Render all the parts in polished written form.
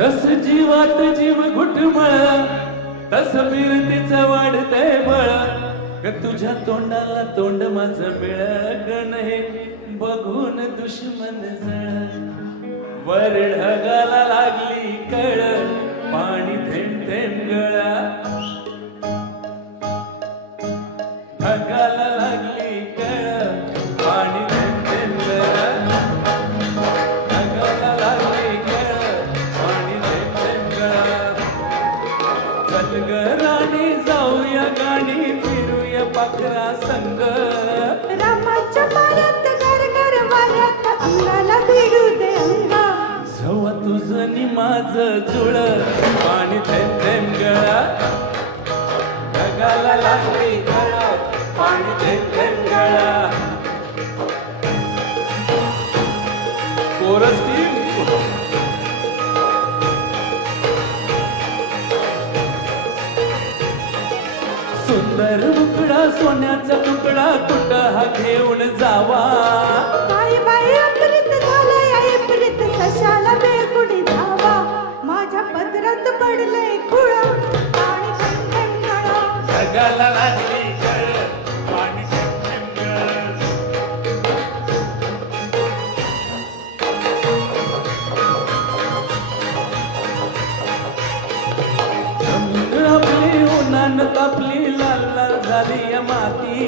जस जीवात जीव घुटमळ तस बिरतीच वाढतय बळ ग तुझ्या तोंडाला तोंड माझं मिळ गण हे बघून दुश्मन जळ वर ढगाला लागली कळ पाणी थेंब थेंब गळा ढगाला लागली कळ पाणी थेंब थेंब गळा ढगाला लागली कळ पाणी थेंब थेंब गळा चल ग राणी जाऊया गाणी फिरूया पाखरा संग रामाच्या पाण्यात घर घर वाऱ्यात अंगाला भिडू दे अंगा जवा तुझं नि माझं जुळ पाणी थेंब थेंब गळा ढगाला लागली कळ पाणी थेंब थेंब गळा कोरस टीम सुंदर मुकडा सोन्याचा तुकडा कुठं हा घेऊन जावा काय बाई अमृत झालंय आई प्रीत सशाला बेकुडी धावा माझ्या पदरात पडलंय खुळा पाणी थेंब थेंब गळा ढगाला लागली कळ पाणी थेंब थेंब गळा जमीन आपली उन्हानं तापली लाल लाल झाली या माती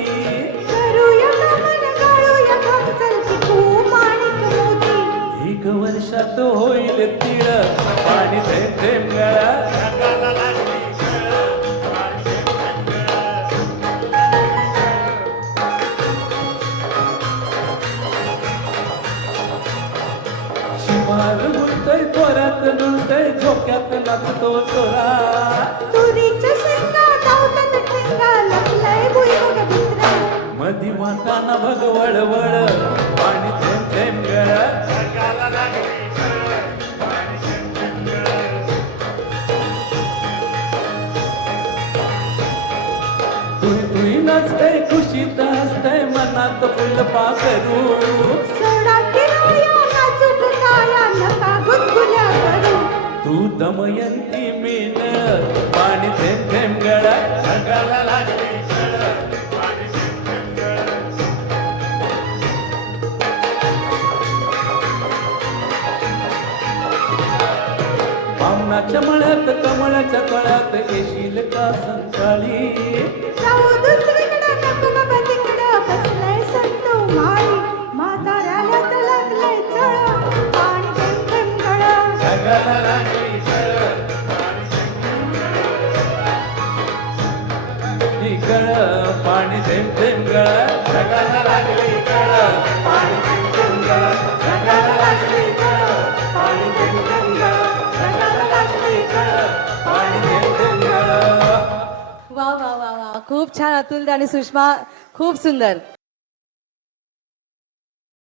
करूया गमन गाळूया घाम चल पिकू माणिक मोती एक वर्षात होईल तिळ पाणी थेंब थेंब गळा ढगाला लागली कळ पाणी थेंब थेंब गळा शिमार गुलतय थोरात डुलतय झोक्यात नाचतो तोरा तुरीच्या शेंगा धावतात ठेंगा लपलंय भुईमुग भित्रा मधी वाटाना बघ वळवळ पाणी थेंब थेंब गळा ढगाला लागली कळ पाणी थेंब थेंब गळा तुई नाचतय खुशीत हसतय मनात फुल पाखरू सोडा किराया नाजूक काया नका गुदगुल्या करू तू दमयंती मीन पाणी थेंब थेंब गळा ढगाला लागली कळ पाणी थेंब थेंब गळा बामणाच्या मळ्यात कमळाच्या तळ्यात येशील का संकाळी जाऊ दुसरीकडं नको बाबा तिकडं बसलंय संतो माळी म्हाताऱ्याला तर लागलंय चळ पाणी थेंब थेंब गळा ढगाला लागली कळ पाणी थेंब थेंब गळा पाणी थेंब थेंब गळा ढगाला लागली कळ पाणी थेंब थेंब गळा ढगाला लागली कळ पाणी थेंब थेंब गळा ढगाला लागली कळ पाणी थेंब थेंब गळा वा वा वा वा खूप छान अतुल आणि सुषमा खूप सुंदर